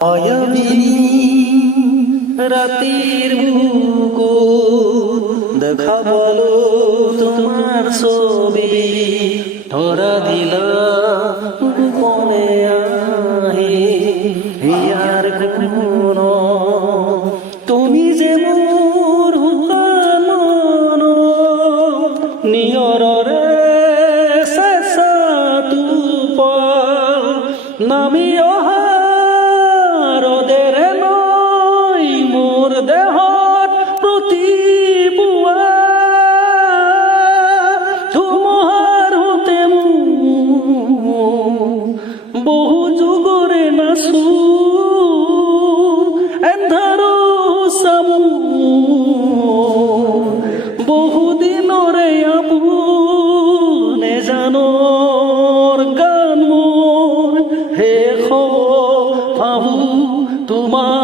মায়াবিনী রাতের বুকু দেখা বলো তোমার ছবি ধরা দিলা গোপনে আহে হিয়ার কোন তুমি যে মোর হুকান মন নিয়রে শেষা তুপ নামি অহারদের নই মোর দেহত প্রতি বুয়া তোমার হতে বহু যুগরে নাসু এন্ধারো সামু বহুদিনরে আপনে জানোর গান মোর হে খবর ভাবু তোমার